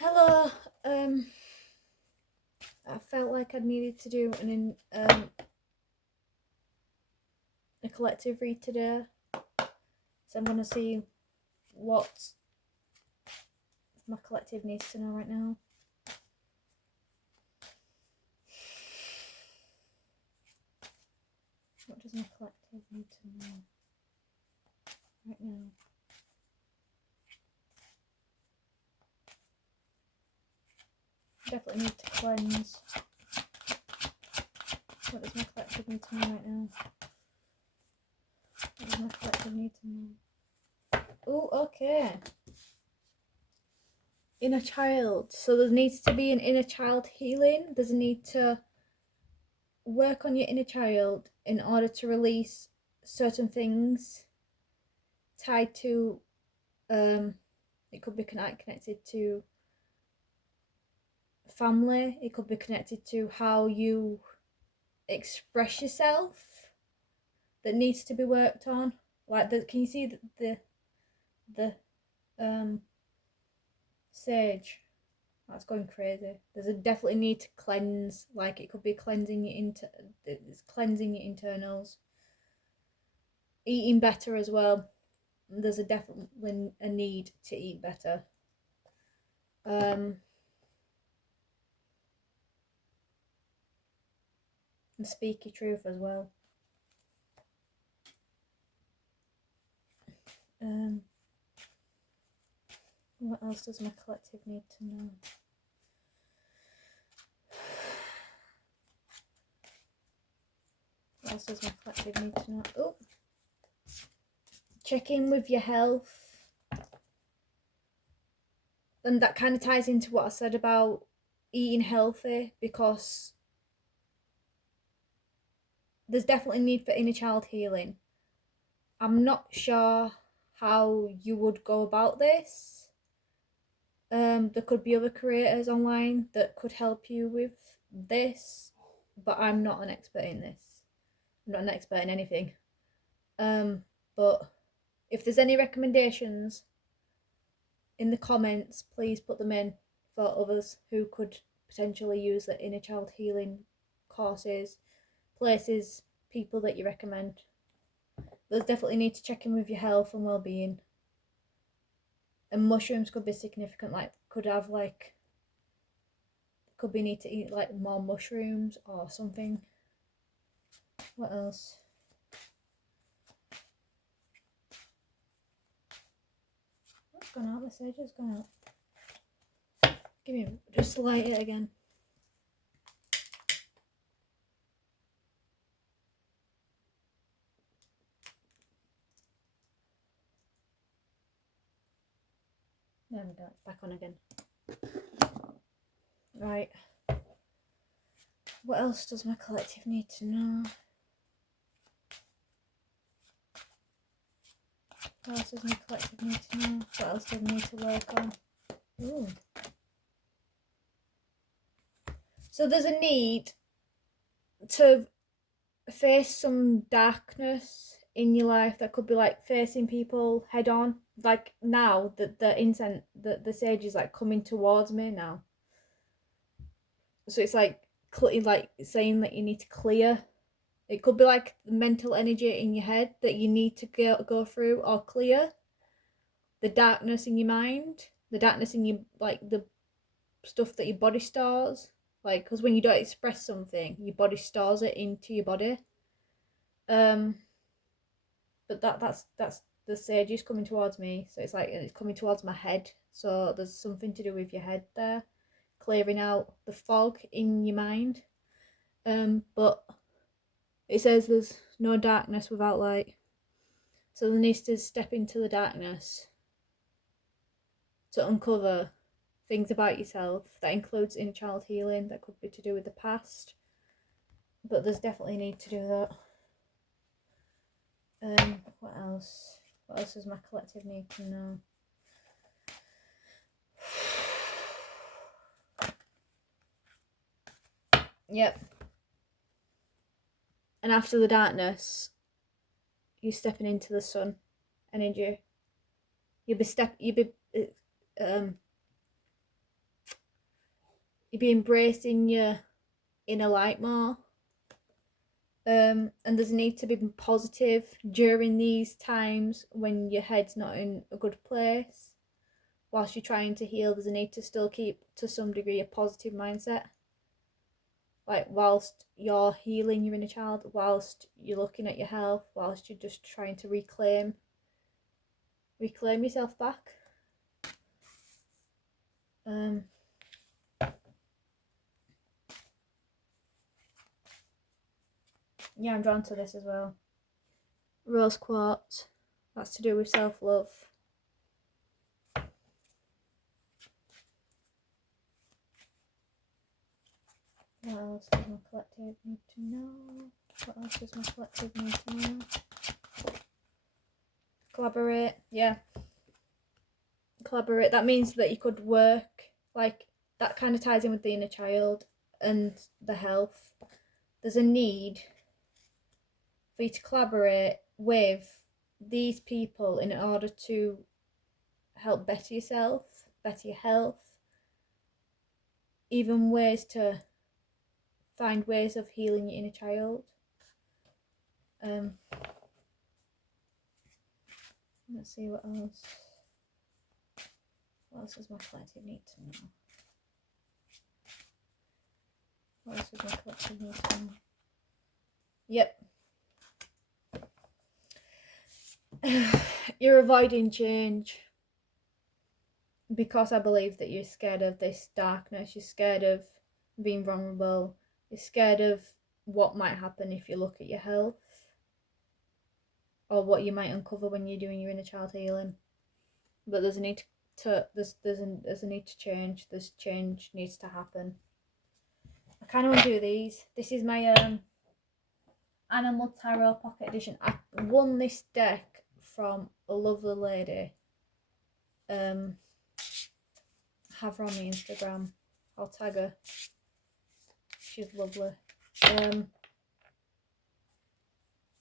Hello. I felt like I needed to do a collective read today, so I'm gonna see what my collective needs to know right now. What does my collective need to know right now? Definitely need to cleanse. What does my collective need to know right now? What does my collective need to know? Oh, okay. Inner child. So there needs to be an inner child healing. There's a need to work on your inner child in order to release certain things tied to it could be connected to family, it could be connected to how you express yourself that needs to be worked on. Like can you see the sage that's going crazy? There's a definitely need to cleanse. Like it could be cleansing it's cleansing your internals, eating better as well. There's definitely a need to eat better. And speak your truth as well. What else does my collective need to know? What else does my collective need to know? Oh, check in with your health. And that kind of ties into what I said about eating healthy, because there's definitely a need for inner child healing. I'm not sure how you would go about this. There could be other creators online that could help you with this, but I'm not an expert in this. I'm not an expert in anything. But if there's any recommendations in the comments, please put them in for others who could potentially use the inner child healing courses, places, people that you recommend. There's definitely need to check in with your health and well-being. And mushrooms could be significant, like could be need to eat like more mushrooms or something. What else? What's gone out? The sage has gone out. Give me just light it again. There we go, it's back on again. Right. What else does my collective need to know? What else does my collective need to know? What else do I need to work on? Ooh. So there's a need to face some darkness in your life that could be like facing people head on. Like now that the sage is like coming towards me now. So it's like saying that you need to clear. It could be like the mental energy in your head that you need to go through or clear. The darkness in your mind, the darkness in your like the stuff that your body stores. Like, because when you don't express something, your body stores it into your body. But that's the sage is coming towards me, so it's like it's coming towards my head. So there's something to do with your head there, clearing out the fog in your mind. But it says there's no darkness without light. So there needs to step into the darkness to uncover things about yourself. That includes inner child healing, that could be to do with the past. But there's definitely a need to do that. What else? What else does my collective need to know? Yep. And after the darkness, you're stepping into the sun energy. You'll be you'd be embracing your inner light more. And there's a need to be positive during these times when your head's not in a good place. Whilst you're trying to heal, there's a need to still keep, to some degree, a positive mindset. Like, whilst you're healing your inner child, whilst you're looking at your health, whilst you're just trying to reclaim yourself back. Yeah, I'm drawn to this as well. Rose quartz. That's to do with self-love. What else does my collective need to know? What else does my collective need to know? Collaborate. Yeah. Collaborate. That means that you could work. Like, that kind of ties in with the inner child and the health. There's a need for you to collaborate with these people in order to help better yourself, better your health, even ways to find ways of healing your inner child. Let's see what else. What else does my collective need to know? What else does my collective need to know? Yep. You're avoiding change because I believe that you're scared of this darkness. You're scared of being vulnerable. You're scared of what might happen if you look at your health, or what you might uncover when you're doing your inner child healing. But there's a need to there's a need to change. This change needs to happen. I kind of want to do these. This is my Animal Tarot Pocket Edition. I won this deck from a lovely lady. Have her on my Instagram. I'll tag her. She's lovely.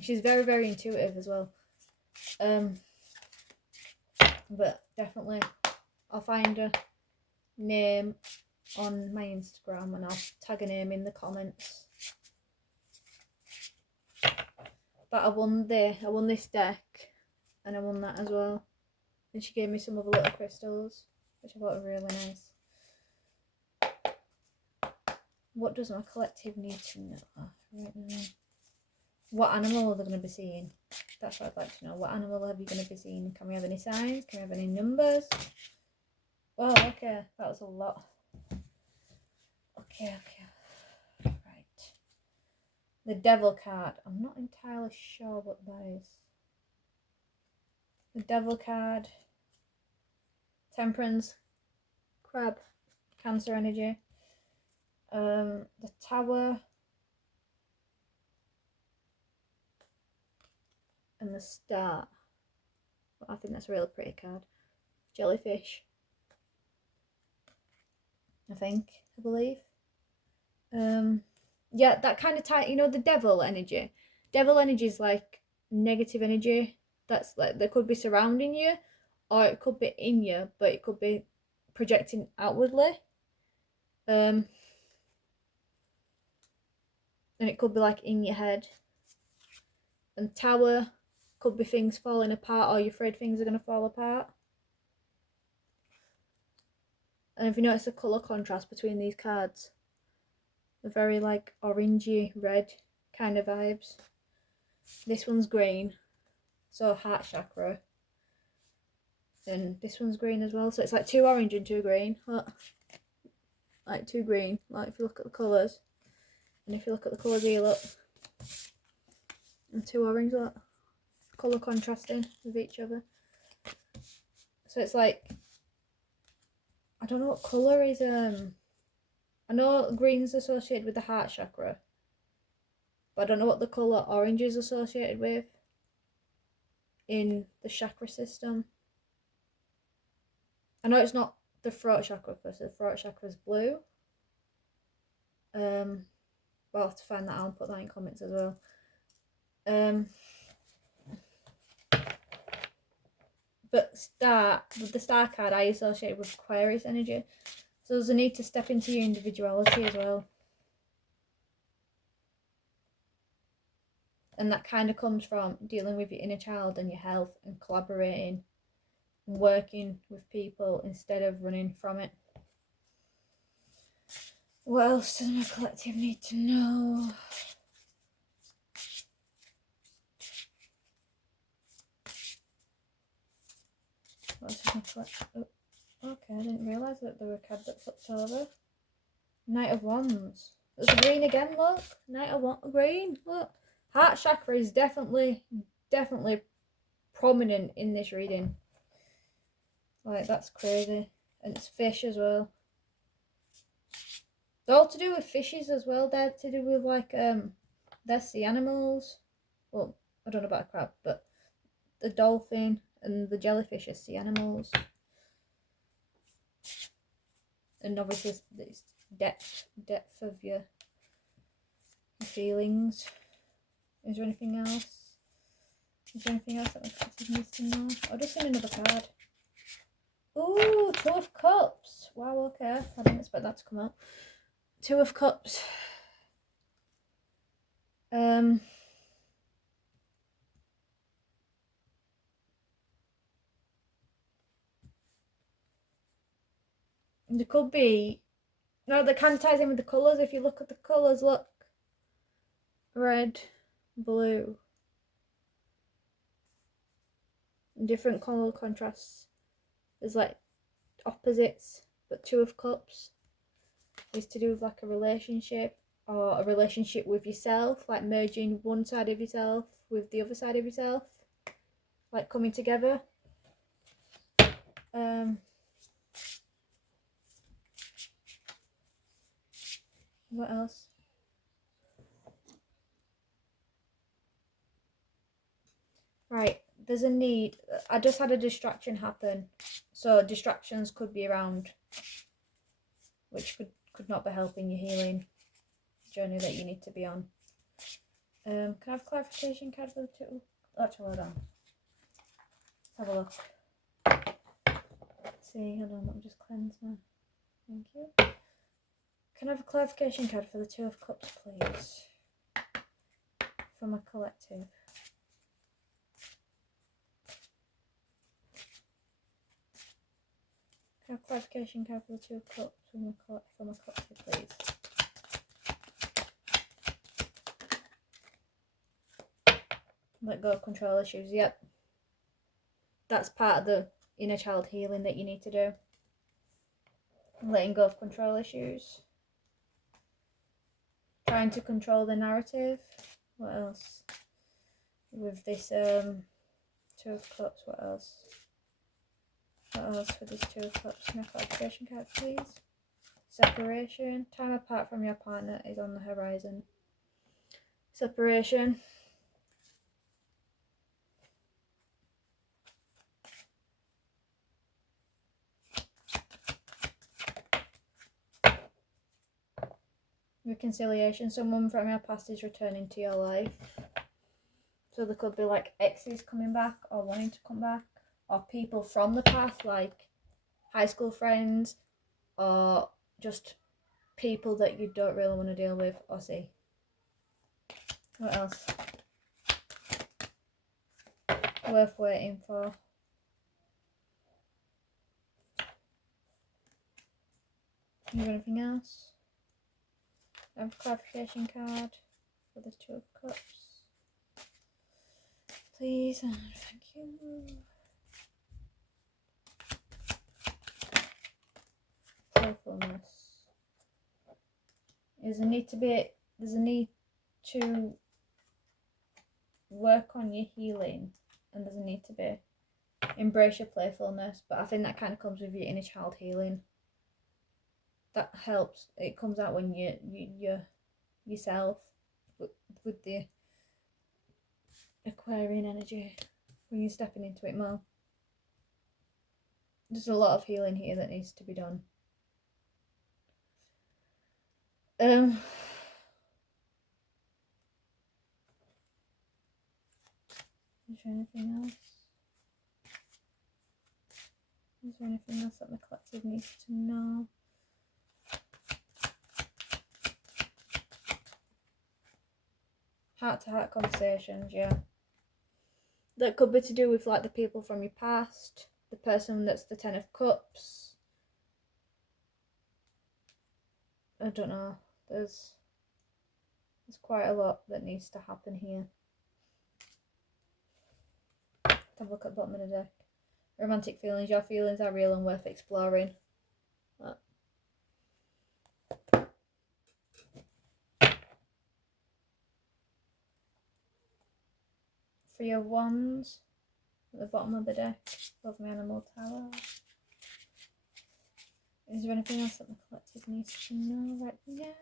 She's very, very intuitive as well. But definitely, I'll find her name on my Instagram and I'll tag her name in the comments. But I won this deck, and I won that as well. And she gave me some other little crystals, which I thought were really nice. What does my collective need to know right now? What animal are they going to be seeing? That's what I'd like to know. What animal are you going to be seeing? Can we have any signs? Can we have any numbers? Oh, okay. That was a lot. Okay. Right. The Devil card. I'm not entirely sure what that is. The Devil card. Temperance. Crab. Cancer energy. The Tower. And the Star. I think that's a really pretty card. Jellyfish. I believe. Yeah, that kind of type, the devil energy. Devil energy is like negative energy that's like, that could be surrounding you, or it could be in you, but it could be projecting outwardly. And it could be like in your head. And Tower could be things falling apart, or you're afraid things are going to fall apart. And if you notice the colour contrast between these cards, they're very like orangey red kind of vibes. This one's green, so heart chakra. And this one's green as well, so it's like 2 orange and 2 green. Look. Like 2 green, like if you look at the colours. And if you look at the colours here, look. And 2 orange, look. Colour contrasting with each other. So it's like, I don't know what colour is, I know green's associated with the heart chakra, but I don't know what the colour orange is associated with in the chakra system. I know it's not the throat chakra, because the throat chakra is blue. I'll have to find that out and put that in comments as well. But the Star card I associate with Aquarius energy. So there's a need to step into your individuality as well. And that kind of comes from dealing with your inner child and your health and collaborating and working with people instead of running from it. What else does my collective need to know? What else does my collective... Oh, okay, I didn't realise that there were a card that flipped over. Knight of Wands. There's a green again, look. Knight of Wands, green, look. Heart chakra is definitely prominent in this reading. Like, that's crazy. And it's fish as well. They're all to do with fishes as well. They're to do with, like, they're sea animals. Well, I don't know about a crab, but the dolphin and the jellyfish are sea animals. And obviously, it's depth of your feelings. Is there anything else? Is there anything else that my collective needs to know? I'll just send another card. Ooh, Two of Cups. Wow, okay. I didn't expect that to come out. Two of Cups. There could be... No, that kind of ties in with the colours. If you look at the colours, look. Red, blue. Different colour contrasts. There's like opposites, but Two of Cups is to do with like a relationship or a relationship with yourself, like merging one side of yourself with the other side of yourself, like coming together. What else? Right, there's a need. I just had a distraction happen. So distractions could be around, which could not be helping your healing journey that you need to be on. Can I have clarification card for the two? Actually, hold on. Let's have a look. Let's see, hold on, let me just cleanse my... Thank you. Can I have a clarification card for the Two of Cups, please? For my collective. Can I have a clarification card for the Two of Cups for my collective, please? Let go of control issues. Yep. That's part of the inner child healing that you need to do. Letting go of control issues. Trying to control the narrative. What else? With this Two of Cups, what else? What else for this Two of Cups? Can I have a clarification card, please? Separation. Time apart from your partner is on the horizon. Separation. Reconciliation. Someone from your past is returning to your life. So there could be like exes coming back or wanting to come back, or people from the past like high school friends, or just people that you don't really want to deal with or see. What else? Worth waiting for. Is there anything else? I have a clarification card for the Two of Cups. Please and thank you. Playfulness. There's a need to work on your healing, and there's a need to be embrace your playfulness, but I think that kind of comes with your inner child healing. That helps. It comes out when you're yourself with the Aquarian energy, when you're stepping into it more. There's a lot of healing here that needs to be done. Is there anything else? Is there anything else that the collective needs to know? Heart-to-heart conversations, yeah. That could be to do with like the people from your past, the person that's the Ten of Cups. I don't know. There's quite a lot that needs to happen here. Have a look at the bottom of the deck. Romantic feelings. Your feelings are real and worth exploring. Three of Wands at the bottom of the deck. Love my animal tower. Is there anything else that the collective needs to know right now?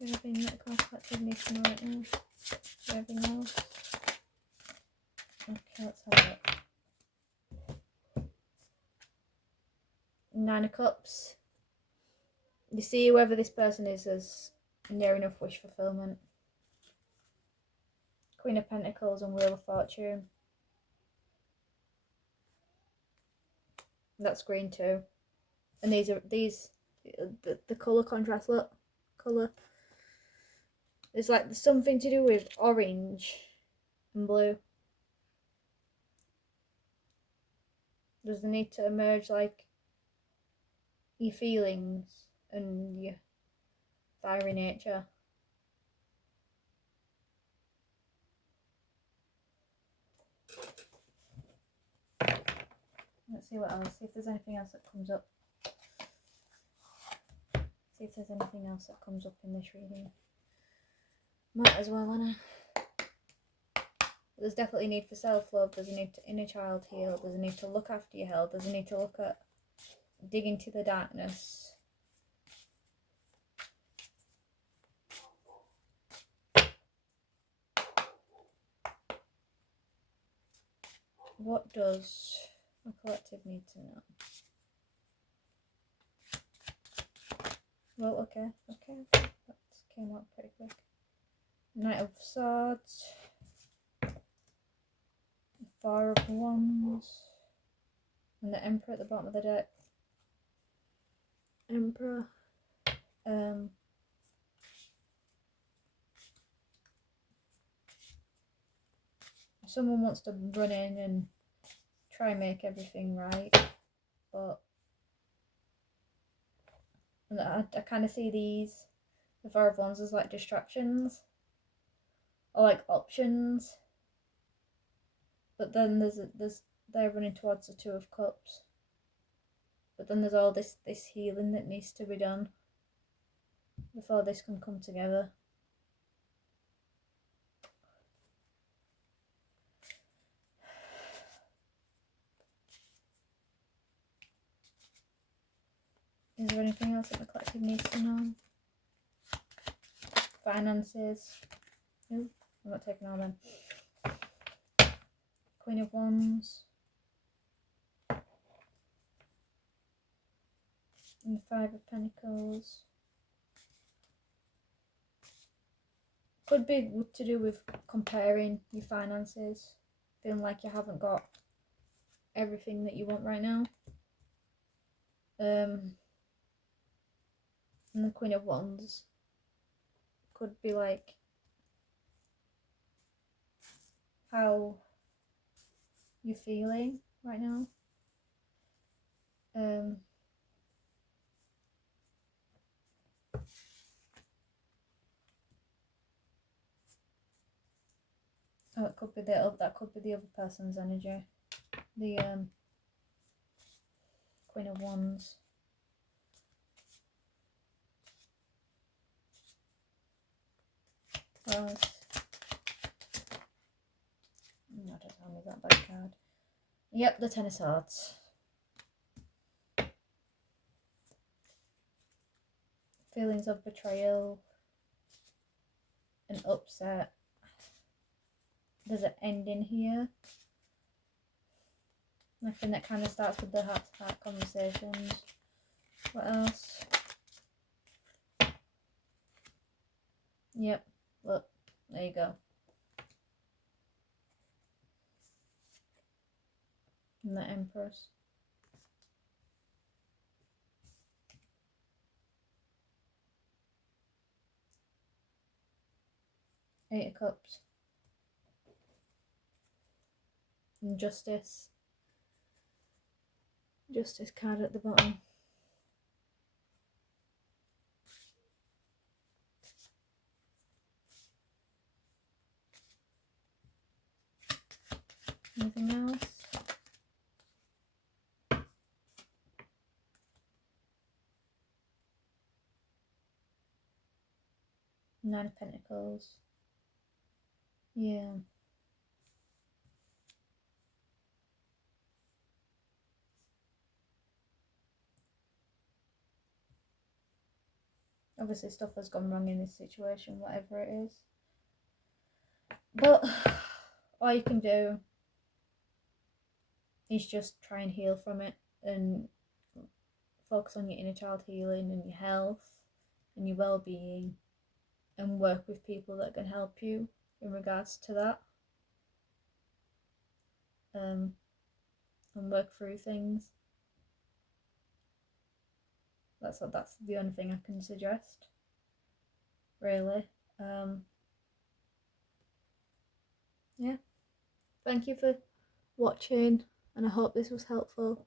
Is there anything that the collective needs to know right now? Is there anything else? Okay, let's have a look. Nine of Cups. You see whoever this person is as near enough wish fulfillment. Queen of Pentacles and Wheel of Fortune. That's green too. And these the colour contrast, look. Colour. It's like there's something to do with orange and blue. There's the need to emerge like your feelings and your fiery nature. Let's see what else. See if there's anything else that comes up. See if there's anything else that comes up in this reading. Might as well, Anna. There's definitely a need for self-love. There's a need to inner child heal. There's a need to look after your health. There's a need to look at dig into the darkness. What does a collective need to know? Well, okay. That came out pretty quick. Knight of Swords. Four of Wands. And the Emperor at the bottom of the deck. Emperor. Someone wants to run in and try and make everything right, but I kind of see the Four of Wands as like distractions or like options, but then they're running towards the Two of Cups, but then there's all this healing that needs to be done before this can come together. Is there anything else that the collective needs to know? Finances. No, I'm not taking all them. Queen of Wands. And the Five of Pentacles. Could be to do with comparing your finances. Feeling like you haven't got everything that you want right now. And the Queen of Wands could be like how you're feeling right now. Oh, it could be that could be the other person's energy. The Queen of Wands. Well, no, don't tell me that bad card. Yep, the Ten of Swords. Feelings of betrayal and upset. There's an ending here. I think that kind of starts with the heart-to-heart conversations. What else? Yep, look, there you go. And the Empress. Eight of Cups. And Justice. Justice card at the bottom. Anything else? Nine of Pentacles. Yeah. Obviously stuff has gone wrong in this situation, whatever it is. But all you can do is just try and heal from it and focus on your inner child healing and your health and your well-being, and work with people that can help you in regards to that, and work through things. That's the only thing I can suggest, really. Yeah, thank you for watching, and I hope this was helpful.